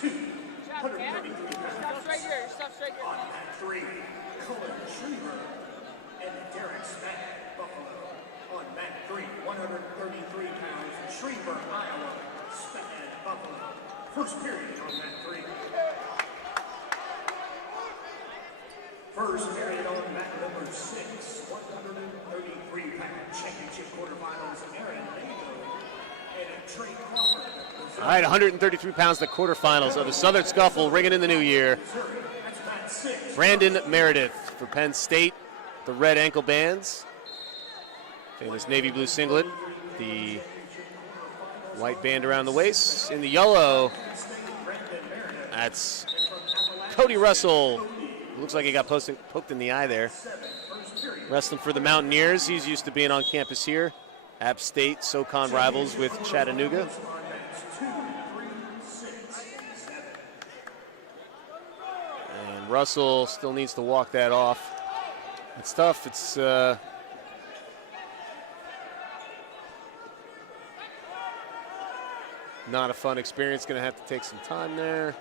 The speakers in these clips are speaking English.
2, 133 pounds. Stop straight here. Stop straight here. On mat 3, Cullen Schreiber and Derek Smack, Buffalo. On mat 3, 133 pounds, Schreiber, Iowa, Smack, Buffalo. First period on mat 3. First period on mat number 6, 133-pound championship quarterfinals, Aaron Lego and Trey Crawford. All right, 133 pounds, the quarterfinals of the Southern Scuffle, ringing in the new year. Brandon Meredith for Penn State, the red ankle bands. Famous navy blue singlet, the white band around the waist. In the yellow, that's Cody Russell. Looks like he got poked in the eye there. Wrestling for the Mountaineers. He's used to being on campus here. App State, SoCon rivals with Chattanooga. And Russell still needs to walk that off. It's tough. It's not a fun experience. Going to have to take some time there.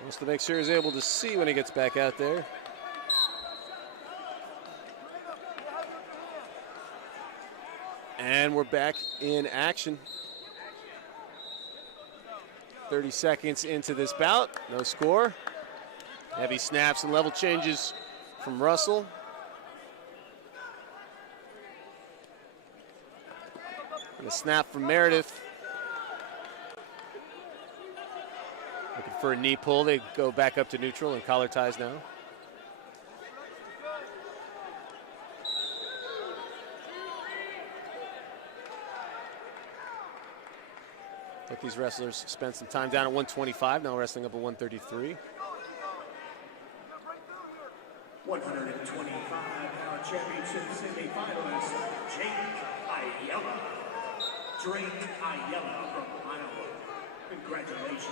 Wants to make sure he's able to see when he gets back out there. And we're back in action. 30 seconds into this bout, no score. Heavy snaps and level changes from Russell. And a snap from Meredith. Looking for a knee pull. They go back up to neutral and collar ties now. But these wrestlers spent some time down at 125, now wrestling up at 133. 125-pound championship semifinalist, Drake Ayala from Iowa. Congratulations.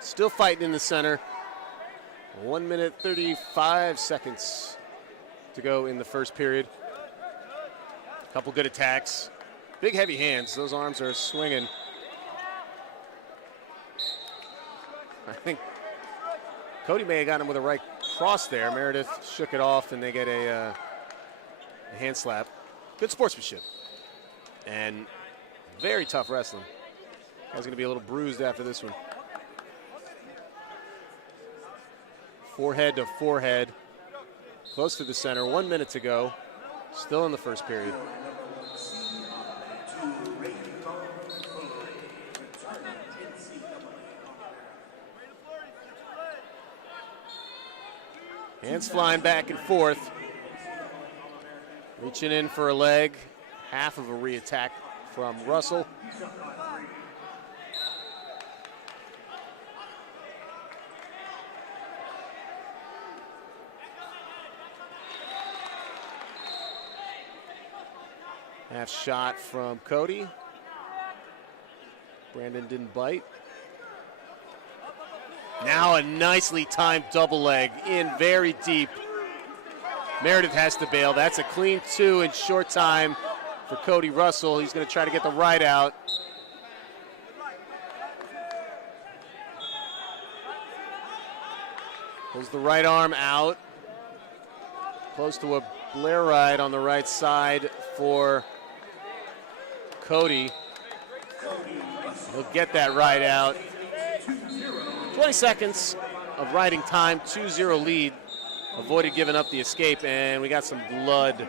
Still fighting in the center. 1 minute 35 seconds to go in the first period. A couple good attacks. Big heavy hands. Those arms are swinging. I think Cody may have gotten him with a right cross there. Meredith shook it off and they get a hand slap. Good sportsmanship. And very tough wrestling. Guy's going to be a little bruised after this one. Forehead to forehead. Close to the center. 1 minute to go. Still in the first period. Hands flying back and forth. Reaching in for a leg. Half of a re-attack from Russell. Half shot from Cody. Brandon didn't bite. Now a nicely timed double leg in very deep. Meredith has to bail. That's a clean 2 in short time for Cody Russell. He's going to try to get the right out. Pulls the right arm out. Close to a Blair ride on the right side for Cody. He'll get that right out. 20 seconds of riding time, 2-0 lead. Avoided giving up the escape, and we got some blood.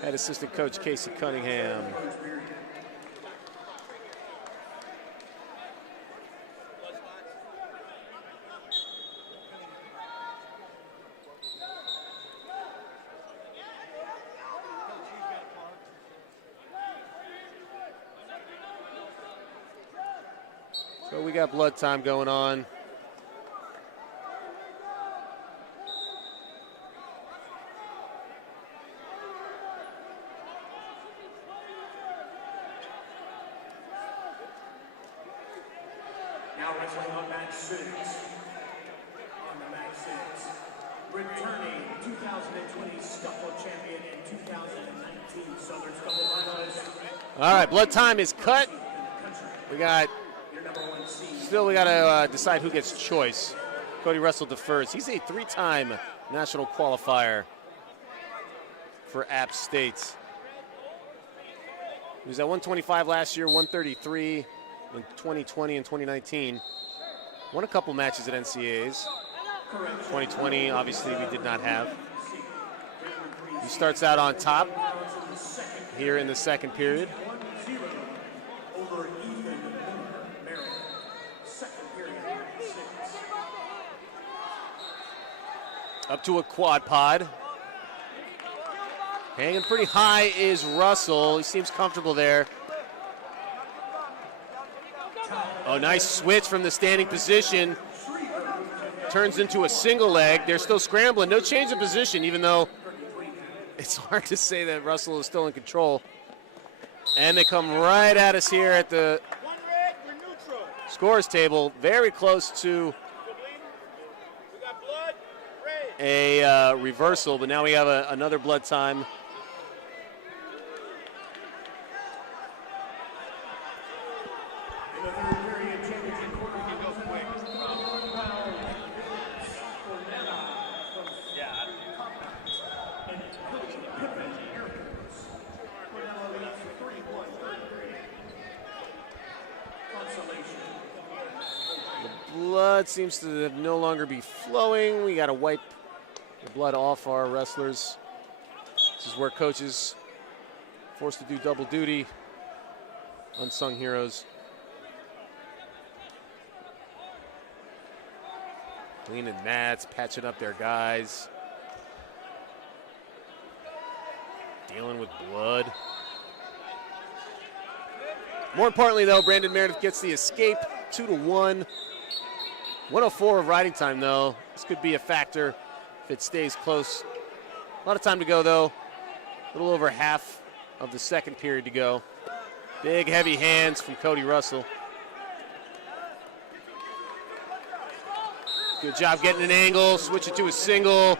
Head assistant coach Casey Cunningham. So we got blood time going on. Now wrestling on mat 6. On the mat 6. Returning 2020 Scuffle champion and 2019 Southern Scuffle finalist. All right, blood time is cut. We got, still we got to decide who gets choice. Cody Russell defers. He's a 3-time national qualifier for App State. He was at 125 last year, 133 in 2020 and 2019. Won a couple matches at NCAAs. 2020, obviously, we did not have. He starts out on top here in the second period. Up to a quad pod. Hanging pretty high is Russell. He seems comfortable there. Oh, nice switch from the standing position. Turns into a single leg. They're still scrambling. No change of position, even though it's hard to say that Russell is still in control. And they come right at us here at the scores table. Very close to a reversal, but now we have another blood time. Blood seems to no longer be flowing. We got to wipe the blood off our wrestlers. This is where coaches forced to do double duty. Unsung heroes. Cleaning mats, patching up their guys. Dealing with blood. More importantly, though, Brandon Meredith gets the escape, 2-1. 104 of riding time, though. This could be a factor if it stays close. A lot of time to go, though. A little over half of the second period to go. Big, heavy hands from Cody Russell. Good job getting an angle, switch it to a single.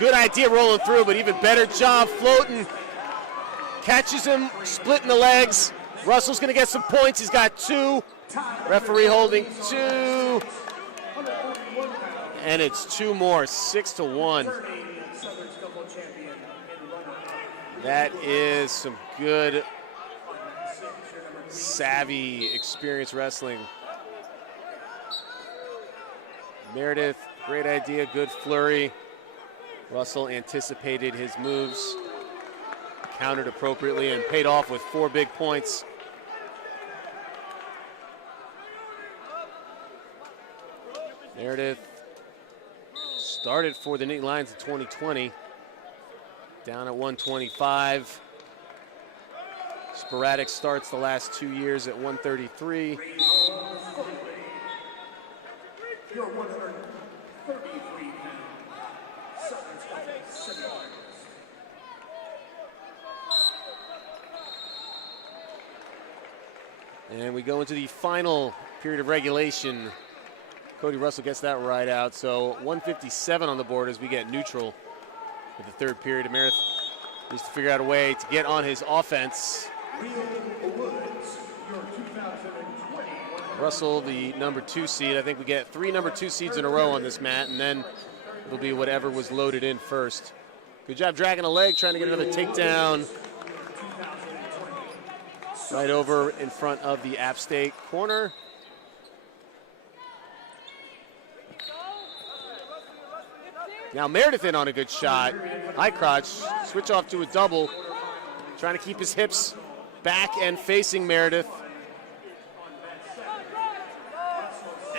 Good idea rolling through, but even better job floating. Catches him, splitting the legs. Russell's going to get some points. He's got 2. Referee holding 2. And it's 2 more, 6-1. That is some good, savvy, experienced wrestling. Meredith, great idea, good flurry. Russell anticipated his moves, countered appropriately, and paid off with 4 big points. Meredith started for the Nittany Lions in 2020, down at 125. Sporadic starts the last 2 years at 133. You're 133 pounds. Southern Scuffle semi-finalist. And we go into the final period of regulation. Cody Russell gets that right out. So 157 on the board as we get neutral with the third period. Meredith needs to figure out a way to get on his offense. Russell, the number 2 seed. I think we get 3 number 2 seeds in a row on this mat, and then it'll be whatever was loaded in first. Good job dragging a leg, trying to get another takedown. Right over in front of the App State corner. Now Meredith in on a good shot. High crotch, switch off to a double. Trying to keep his hips back and facing Meredith.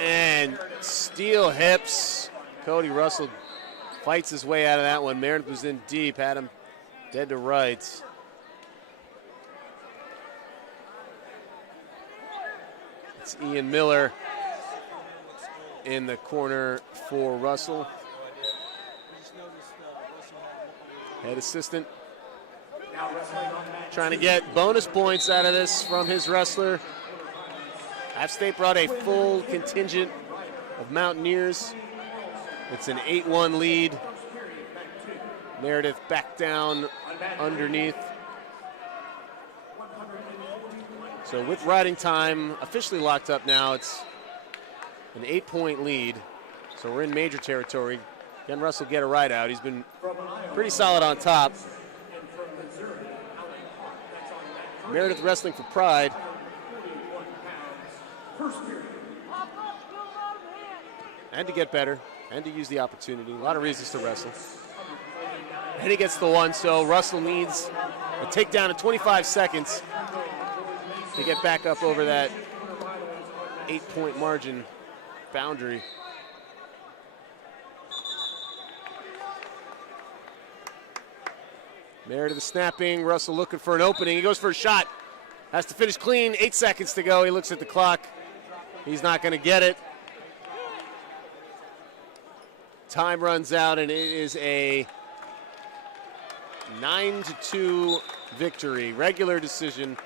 And steel hips. Cody Russell fights his way out of that one. Meredith was in deep, had him dead to rights. It's Ian Miller in the corner for Russell. Head assistant trying to get bonus points out of this from his wrestler. App State brought a full contingent of Mountaineers. It's an 8-1 lead. Meredith back down underneath. So with riding time officially locked up now, it's an 8-point lead. So we're in major territory. Can Russell get a ride out? He's been pretty solid on top. Meredith wrestling for pride. And to get better, and to use the opportunity. A lot of reasons to wrestle. And he gets the one, so Russell needs a takedown in 25 seconds to get back up over that 8-point margin boundary. Meredith snapping, Russell looking for an opening. He goes for a shot. Has to finish clean, 8 seconds to go. He looks at the clock. He's not going to get it. Time runs out, and it is a 9-2 victory. Regular decision.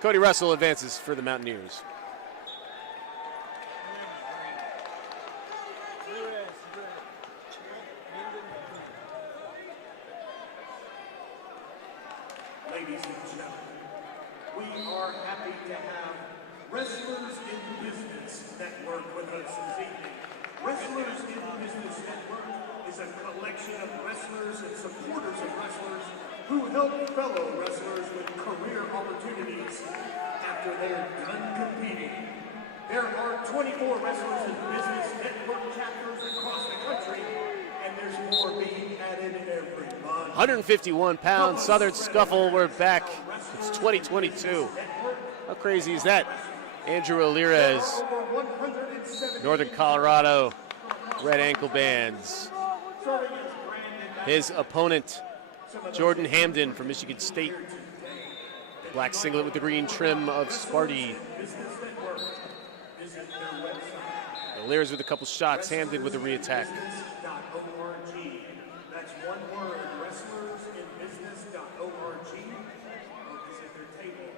Cody Russell advances for the Mountaineers. Ladies and gentlemen, we are happy to have Wrestlers in Business Network with us this evening. Wrestlers in Business Network is a collection of wrestlers and supporters of wrestlers who help fellow wrestlers with career opportunities after they are done competing. There are 24 Wrestlers in Business Network chapters across the country, and there's more being added every month. 151 pounds, Southern Scuffle, we're back. It's 2022. How crazy is that? Andrew Alirez, Northern Colorado, red ankle bands. His opponent, Jordan Hamdan from Michigan State. Black singlet with the green trim of Sparty. Alirez with a couple shots, Hamdan with a reattack. That's one word, wrestlersinbusiness.org, or visit their table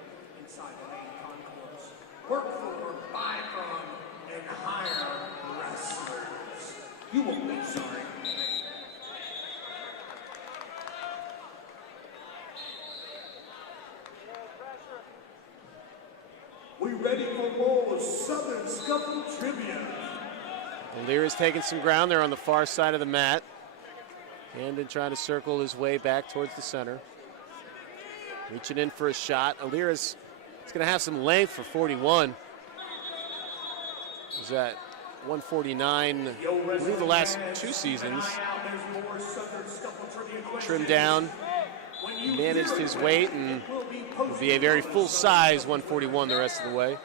inside the main concourse. Work for, buy from, and hire wrestlers. You won't be sorry. We ready for more Southern Scuffle trivia. Alirez taking some ground there on the far side of the mat. Hamdan trying to circle his way back towards the center. Reaching in for a shot. Alirez is going to have some length for 41. Was that 149, I believe the last 2 seasons. Trimmed down, managed his weight, and will be a very full-size 141 the rest of the way.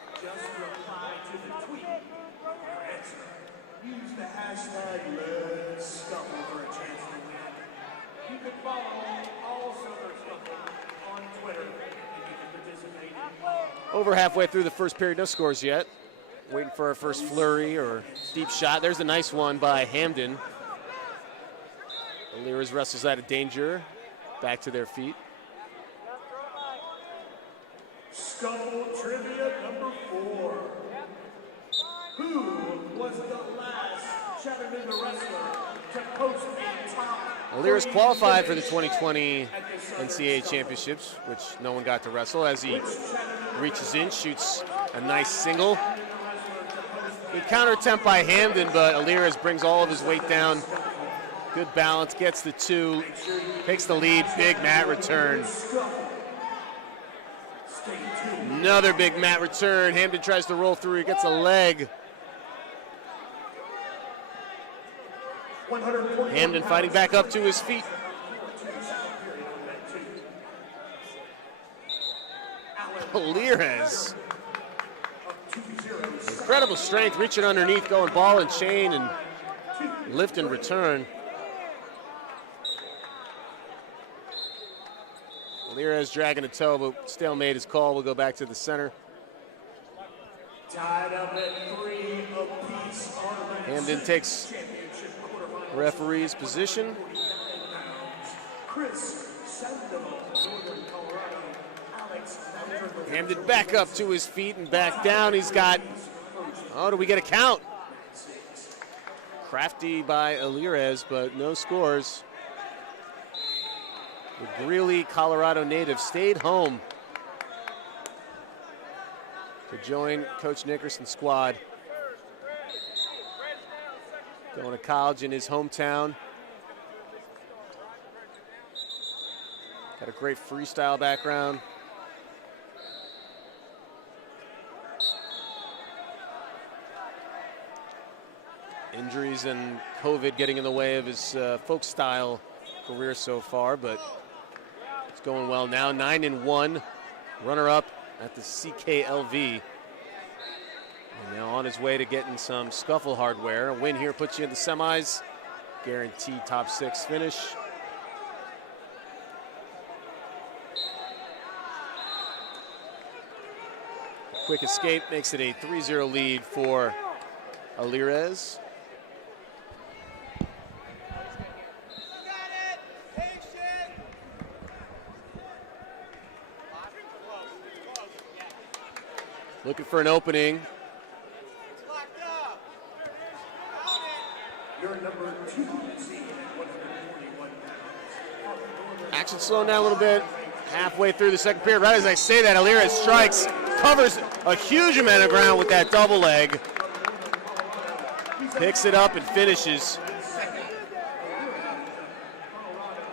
Use the hashtag #SCUFFLE for a chance to win. You can follow all Southern Scuffle on Twitter and you can participate. Over halfway through the first period, no scores yet. Waiting for our first flurry or deep shot. There's a nice one by Hamdan. Alirez wrestles out of danger. Back to their feet. Scuffle trivia number 4. Who was the last Chattanooga wrestler to post a top? Alirez qualified for the 2020 NCAA Championships, which no one got to wrestle, as he reaches in, shoots a nice single. Good counter attempt by Hamdan, but Alirez brings all of his weight down. Good balance, gets the 2, takes the lead, big mat return. Another big mat return. Hamdan tries to roll through, he gets a leg. Hamdan fighting back up to his feet. Alirez. Incredible strength, reaching underneath, going ball and chain, and lift and return. Alirez dragging a toe, but stalemate his call. We'll go back to the center. Tied up at 3 apiece. Hamdan takes referee's position. Hamdan back up to his feet and back down. He's got, oh, do we get a count? Crafty by Alirez, but no scores. The Greeley, Colorado native stayed home to join Coach Nickerson's squad. Going to college in his hometown. Got a great freestyle background. Injuries and COVID getting in the way of his folk style career so far, but it's going well now. 9-1, runner-up at the CKLV. And now on his way to getting some Scuffle hardware. A win here puts you in the semis. Guaranteed top 6 finish. A quick escape makes it a 3-0 lead for Alirez. Looking for an opening. Action slowing down a little bit. Halfway through the second period. Right as I say that, Alirez strikes, covers a huge amount of ground with that double leg. Picks it up and finishes.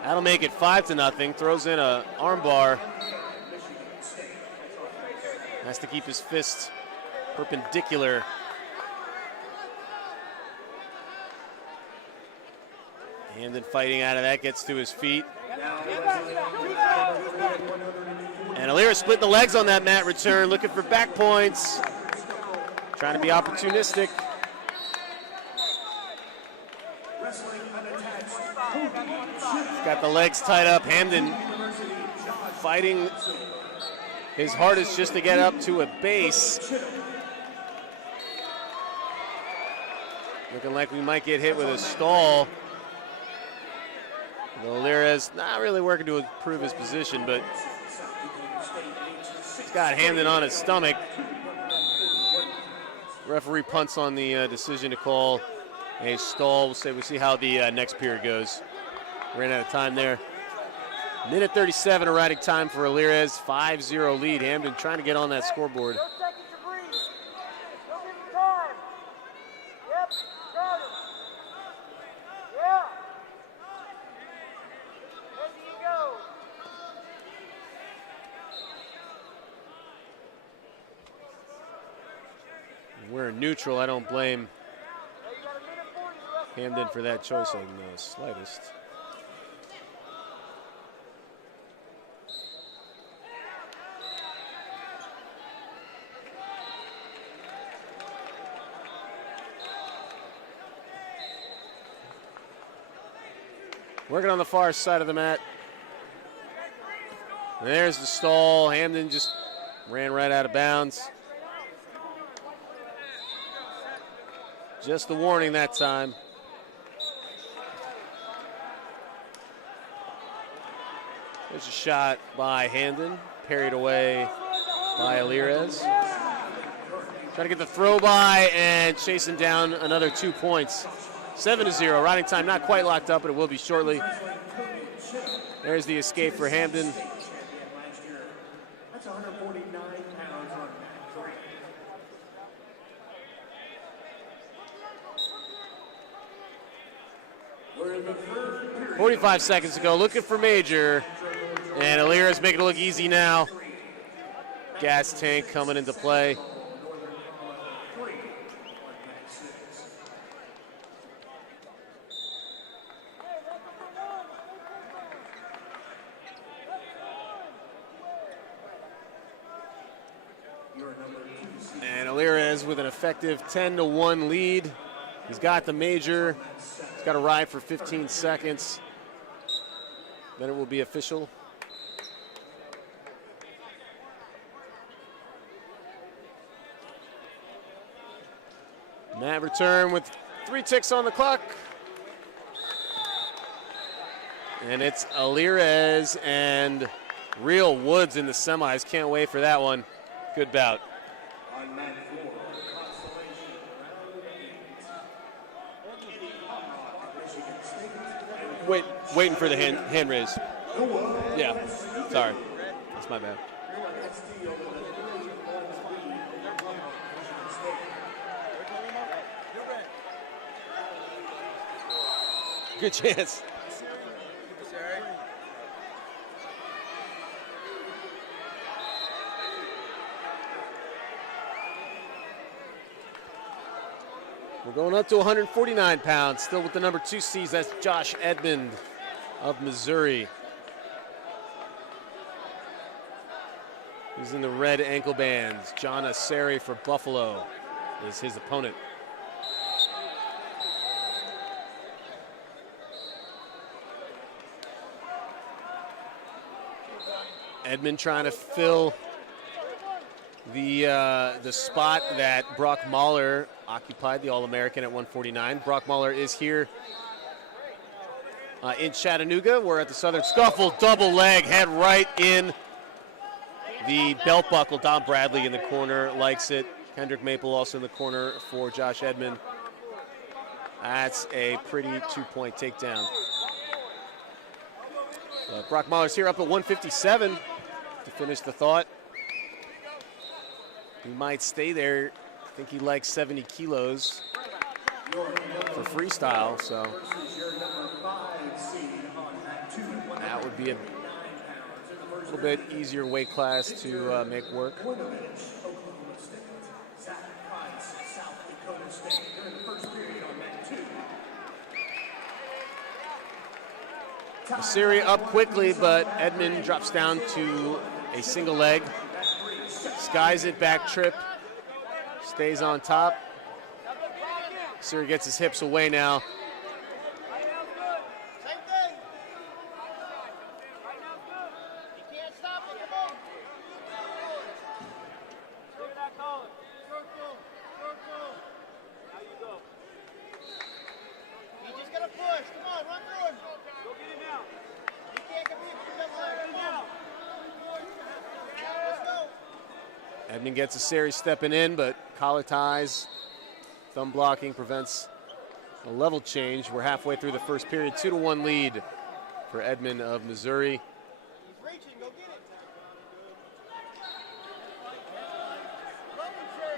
That'll make it 5-0. Throws in a armbar. Has to keep his fist perpendicular. And then fighting out of that, gets to his feet. And Alirez split the legs on that mat return, looking for back points. Trying to be opportunistic. Got the legs tied up. Hamdan fighting his hardest just to get up to a base. Looking like we might get hit with a stall. Alirez not really working to improve his position, but he's got Hamdan on his stomach. Referee punts on the decision to call a stall. We'll see how the next period goes. Ran out of time there. Minute 37 of riding time for Alirez. 5-0 lead. Hamdan trying to get on that scoreboard. We're neutral. I don't blame Hamdan for that choice in the slightest. Working on the far side of the mat. And there's the stall. Hamdan just ran right out of bounds. Just the warning that time. There's a shot by Hamdan, parried away by Alirez. Trying to get the throw by and chasing down another 2 points. 7-0, riding time not quite locked up, but it will be shortly. There's the escape for Hamdan. That's 149 pounds on mat 3. We're in the third period. 45 seconds to go, looking for major. And Alirez making it look easy now. Gas tank coming into play. And Alirez with an effective 10-1 lead. He's got the major. He's got to ride for 15 seconds. Then it will be official. Mat return with 3 ticks on the clock. And it's Alirez and Real woods in the semis. Can't wait for that one. Good bout. On mat 4, consolation round 8. Michigan State. Waiting for the hand raise. Yeah, sorry. That's my bad. Good chance. We're going up to 149 pounds, still with the number 2 seeds. That's Josh Edmond of Missouri. He's in the red ankle bands. John Arceri for Buffalo is his opponent. Edmond trying to fill the spot that Brock Mahler occupied, the All-American at 149. Brock Mahler is here in Chattanooga. We're at the Southern Scuffle, double leg, head right in the belt buckle. Don Bradley in the corner likes it. Kendrick Maple also in the corner for Josh Edmond. That's a pretty 2-point takedown. Brock Mahler's here up at 157 to finish the thought. He might stay there. I think he likes 70 kilos for freestyle, so that would be a little bit easier weight class to make work. Arceri up quickly, but Edmond drops down to a single leg. Skies it, back trip, stays on top. Arceri gets his hips away now. Edmond gets Arceri stepping in, but collar ties, thumb blocking prevents a level change. We're halfway through the first period, 2-1 lead for Edmond of Missouri.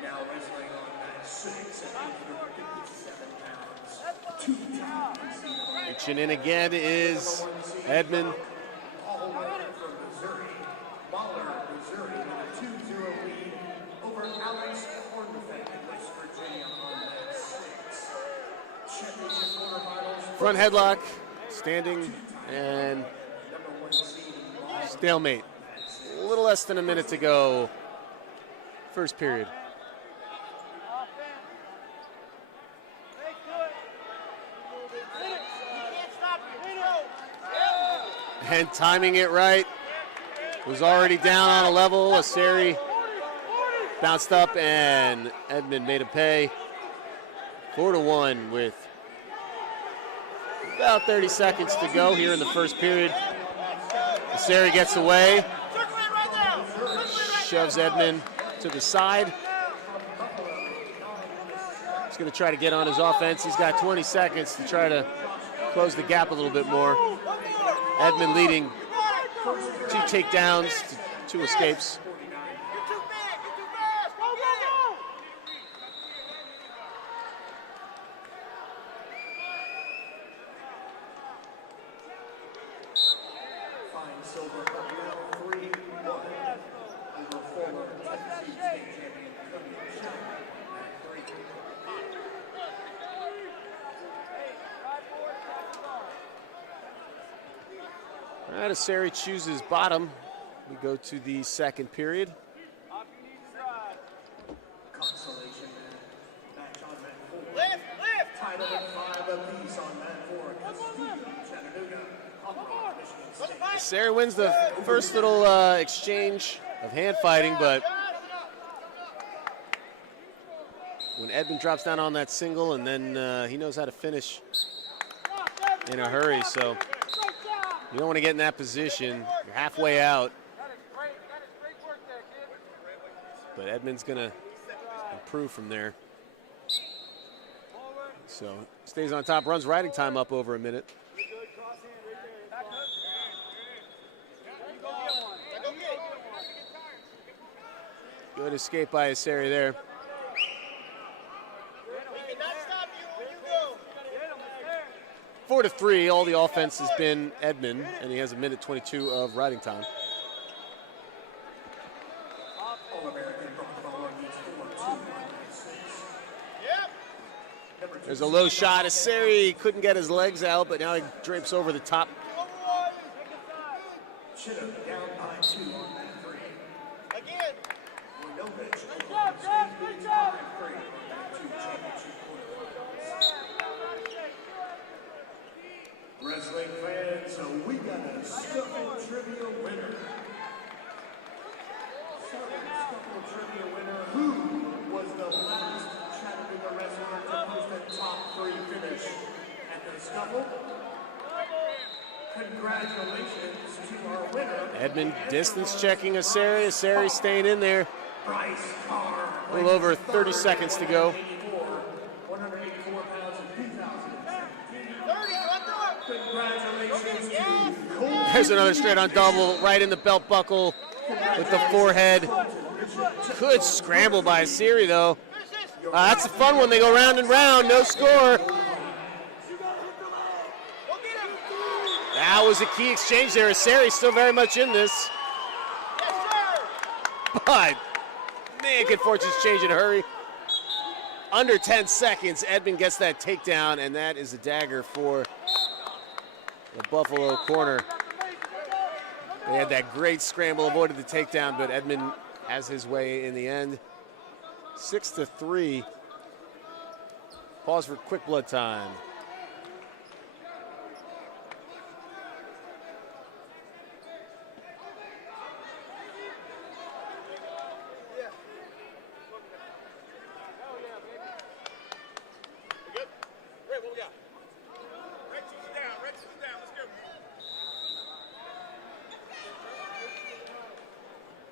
Now wrestling on mat 6 at 157 pounds. Reaching in again is Edmond. Front headlock, standing, and stalemate. A little less than a minute to go. First period. And timing it right. Was already down on a level. Arceri bounced up, and Edmond made him pay. 4-1 with about 30 seconds to go here in the first period. Arceri gets away, shoves Edmond to the side. He's going to try to get on his offense. He's got 20 seconds to try to close the gap a little bit more. Edmond leading 2 takedowns to 2 escapes. All right, Arceri chooses bottom. We go to the second period. Consolation match on mat 4. Lift! Title at 5 apiece on mat 4. Chattanooga, Michigan State. Arceri wins the first little exchange of hand fighting, but when Edmond drops down on that single, and then he knows how to finish in a hurry, so you don't want to get in that position. You're halfway out. but Edmond's going to improve from there. So stays on top, runs riding time up over a minute. Good escape by Arceri there. 4-3, all the offense has been Edmond, and he has a minute 22 of riding time. There's a low shot. Arceri couldn't get his legs out, but now he drapes over the top. Wrestling fans, so we got a Scuffle Trivia winner. Scuffle Trivia winner, who was the last Chattanooga wrestler to post a top 3 finish at the Scuffle? Congratulations to our winner. Edmond distance checking Arceri. Arceri staying in there. A little over 30 seconds to go. 184 pounds and 2,000. Congratulations to Cody. There's another straight on double, right in the belt buckle with the forehead. Good scramble by Arceri though. That's a fun one. They go round and round, no score. That was a key exchange there. Arceri still very much in this. But, man, good fortunes change in a hurry. Under 10 seconds, Edmond gets that takedown, and that is a dagger for the Buffalo corner. They had that great scramble, avoided the takedown, but Edmond has his way in the end. 6-3. Pause for quick blood time.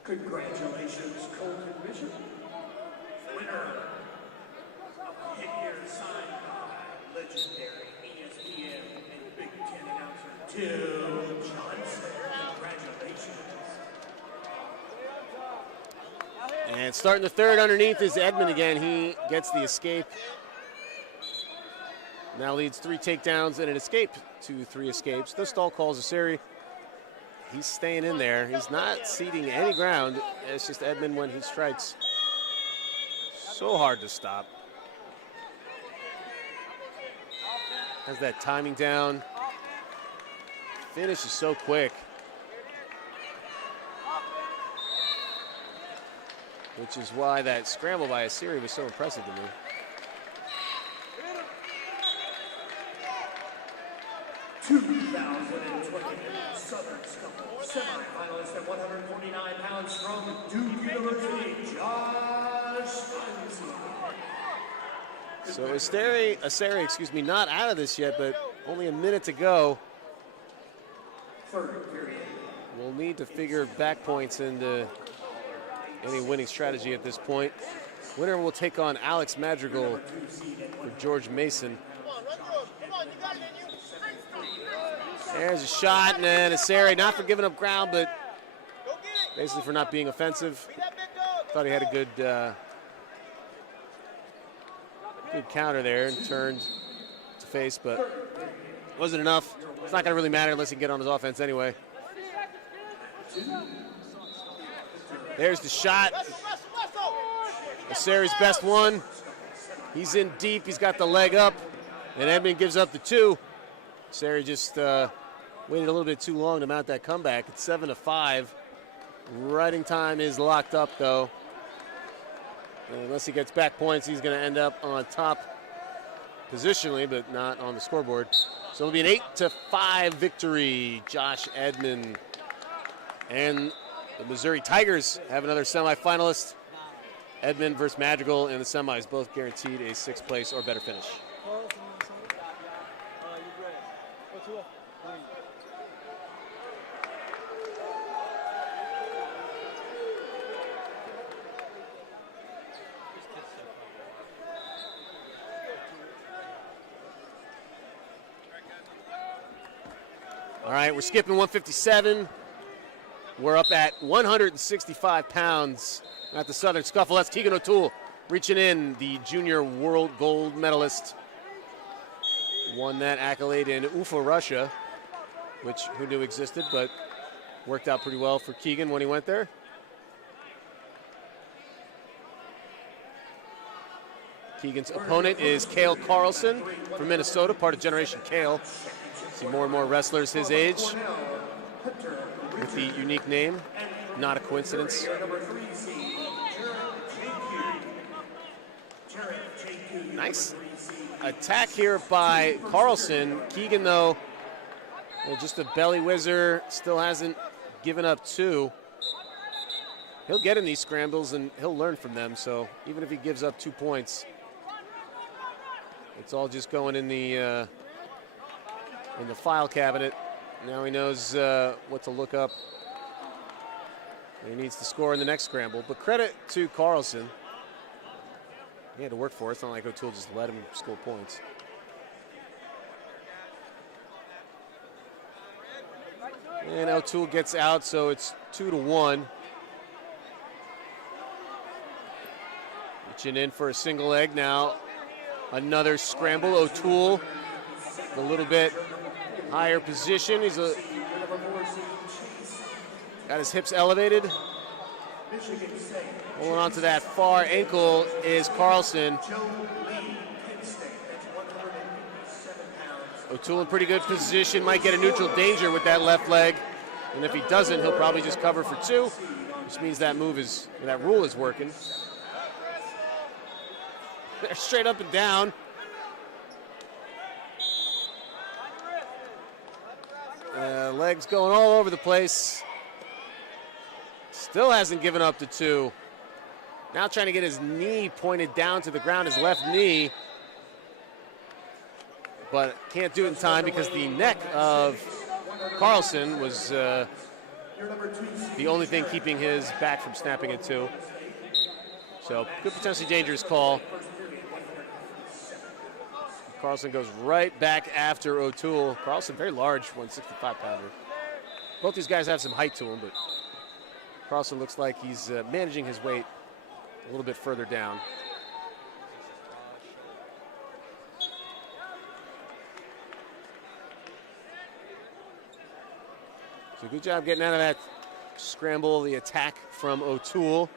Congratulations, Cody Bishop. Winner of the hit year signed by legendary ESPN and Big Ten announcer Tim Johnson. Congratulations. And starting the third underneath is Edmond again. He gets the escape. Now leads 3 takedowns and an escape to 3 escapes. The stall calls Arceri. He's staying in there. He's not ceding any ground. It's just Edmond when he strikes. So hard to stop. Has that timing down. Finish is so quick. Which is why that scramble by Arceri was so impressive to me. Southern Scuffle semi-finalist at 149 pounds from Duke University, Josh. So Arceri, not out of this yet, but only a minute to go. Third period. We'll need to figure back points into any winning strategy at this point. Winner will take on Alex Madrigal for George Mason. There's a shot, and then Arceri, not for giving up ground, but basically for not being offensive. Thought he had a good counter there and turned to face, but wasn't enough. It's not going to really matter unless he can get on his offense anyway. There's the shot. Arceri's best one. He's in deep. He's got the leg up, and Edmond gives up the 2. Arceri just waited a little bit too long to mount that comeback. It's 7-5. Riding time is locked up, though. And unless he gets back points, he's going to end up on top positionally, but not on the scoreboard. So it'll be an 8-5 victory. Josh Edmond and the Missouri Tigers have another semifinalist. Edmond versus Madrigal in the semis, both guaranteed a 6th place or better finish. All right, we're skipping 157. We're up at 165 pounds at the Southern Scuffle. That's Keegan O'Toole reaching in, the junior world gold medalist. Won that accolade in Ufa, Russia, which who knew existed, but worked out pretty well for Keegan when he went there. Keegan's opponent is Kale Carlson from Minnesota, part of Generation Kale. See more and more wrestlers his age with the unique name. Not a coincidence. Nice attack here by Carlson. Keegan, though, just a belly whizzer, still hasn't given up two. He'll get in these scrambles and he'll learn from them, so even if he gives up 2 points, it's all just going in the file cabinet. Now he knows what to look up. He needs to score in the next scramble, but credit to Carlson. He had to work for it. It's not like O'Toole just let him score points. And O'Toole gets out, so it's 2-1. Reaching in for a single leg now. Another scramble. O'Toole, a little bit higher position. He's got his hips elevated. Holding on to that far ankle is Carlson. O'Toole in pretty good position. Might get a neutral danger with that left leg. And if he doesn't, he'll probably just cover for 2, which means that rule is working. They're straight up and down. Legs going all over the place. Still hasn't given up the 2. Now trying to get his knee pointed down to the ground, his left knee. But can't do it in time because the neck of Carlson was the only thing keeping his back from snapping at 2. So good, potentially dangerous call. Carlson goes right back after O'Toole. Carlson, very large, 165-pounder. Both these guys have some height to them, but Carlson looks like he's managing his weight a little bit further down. So good job getting out of that scramble, the attack from O'Toole.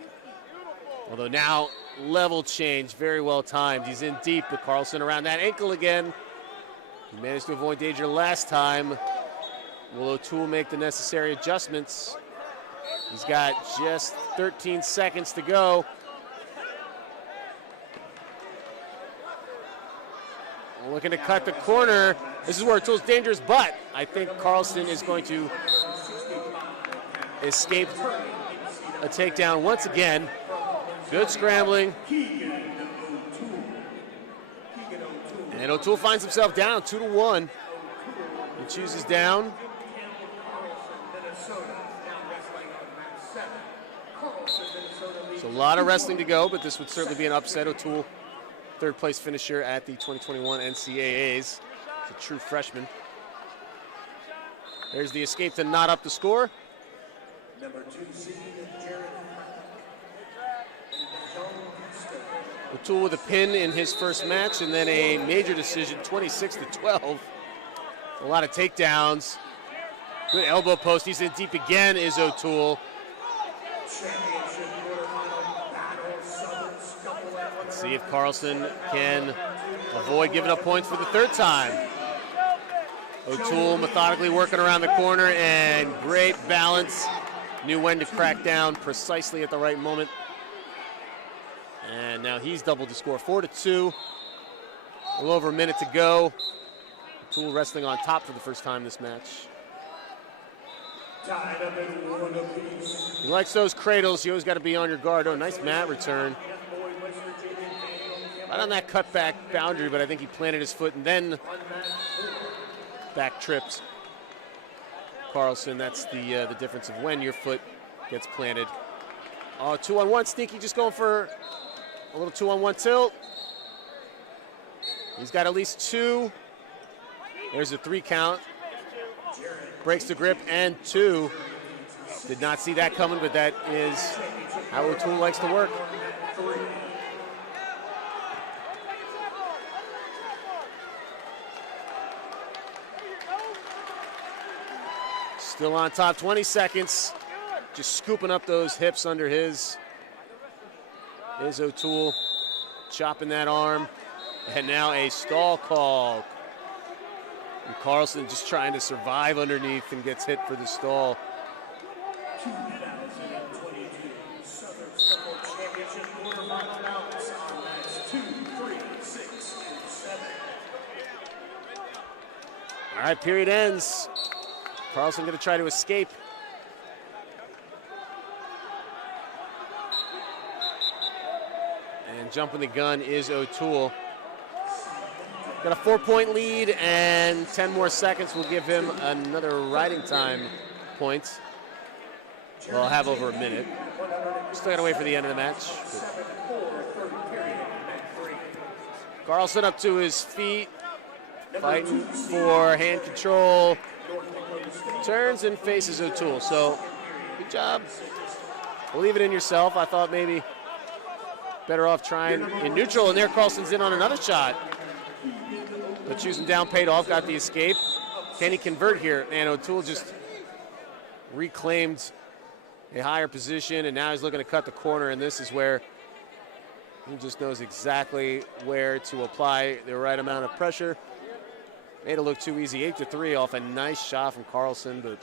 Although now level change, very well timed. He's in deep, but Carlson around that ankle again. He managed to avoid danger last time. Will O'Toole make the necessary adjustments? He's got just 13 seconds to go. Looking to cut the corner. This is where O'Toole's dangerous, but I think Carlson is going to escape a takedown once again. Good scrambling. And O'Toole finds himself down 2-1. He chooses down. So a lot of wrestling to go, but this would certainly be an upset. O'Toole, third place finisher at the 2021 NCAAs. He's a true freshman. There's the escape to knot up the score. Number 2 seed, Jared. O'Toole with a pin in his first match and then a major decision, 26-12. A lot of takedowns. Good elbow post. He's in deep again, is O'Toole. Let's see if Carlson can avoid giving up points for the third time. O'Toole methodically working around the corner and great balance. Knew when to crack down precisely at the right moment. And now he's doubled the score, 4-2. A little over a minute to go. O'Toole wrestling on top for the first time this match. He likes those cradles. You always got to be on your guard. Oh, nice mat return. Right on that cutback boundary, but I think he planted his foot and then back tripped Carlson. That's the difference of when your foot gets planted. Oh, 2-on-1. Sneaky just going for a little 2-on-1 tilt. He's got at least 2. There's a 3 count. breaks the grip, and 2. Did not see that coming, but that is how O'Toole likes to work. Still on top, 20 seconds. Just scooping up those hips under his. Is O'Toole chopping that arm. And now a stall call. And Carlson just trying to survive underneath and gets hit for the stall. 2022 Southern Scuffle Championship quarterfinal bouts on mats 2, 3, 6, and 7. All right, period ends. Carlson going to try to escape. And jumping the gun is O'Toole. Got a 4-point lead, and 10 more seconds will give him another riding time point. Well, I'll have over a minute. Still got to wait for the end of the match. Carlson up to his feet, fighting for hand control. Turns and faces O'Toole. So, good job. Believe it in yourself. I thought maybe better off trying in neutral, and there Carlson's in on another shot. But choosing down paid off, got the escape. Can he convert here? And O'Toole just reclaimed a higher position, and now he's looking to cut the corner, and this is where he just knows exactly where to apply the right amount of pressure. Made it look too easy, 8-3 off a nice shot from Carlson, but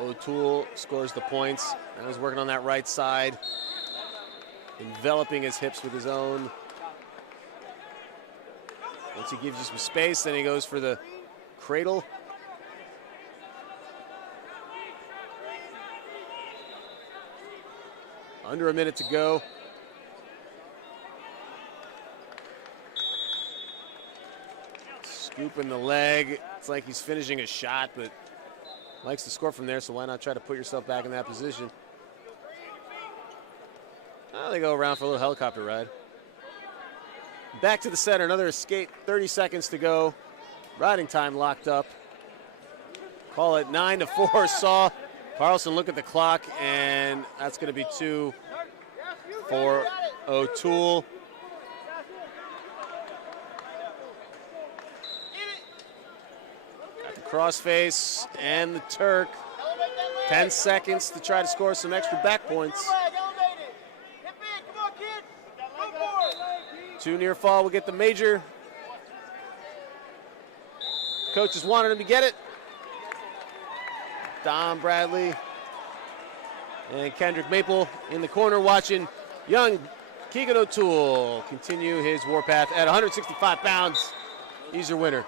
O'Toole scores the points. Now he's working on that right side, enveloping his hips with his own. Once he gives you some space, then he goes for the cradle. Under a minute to go. Scooping the leg. It's like he's finishing a shot, but likes to score from there, so why not try to put yourself back in that position? Oh, they go around for a little helicopter ride. Back to the center, another escape, 30 seconds to go. Riding time locked up. Call it 9-4, Saw. Carlson look at the clock, and that's going to be 2 for O'Toole. Got the crossface and the Turk. 10 seconds to try to score some extra back points. 2 near fall will get the major. Coaches wanted him to get it. Don Bradley and Kendrick Maple in the corner watching young Keegan O'Toole continue his warpath at 165 pounds. He's your winner.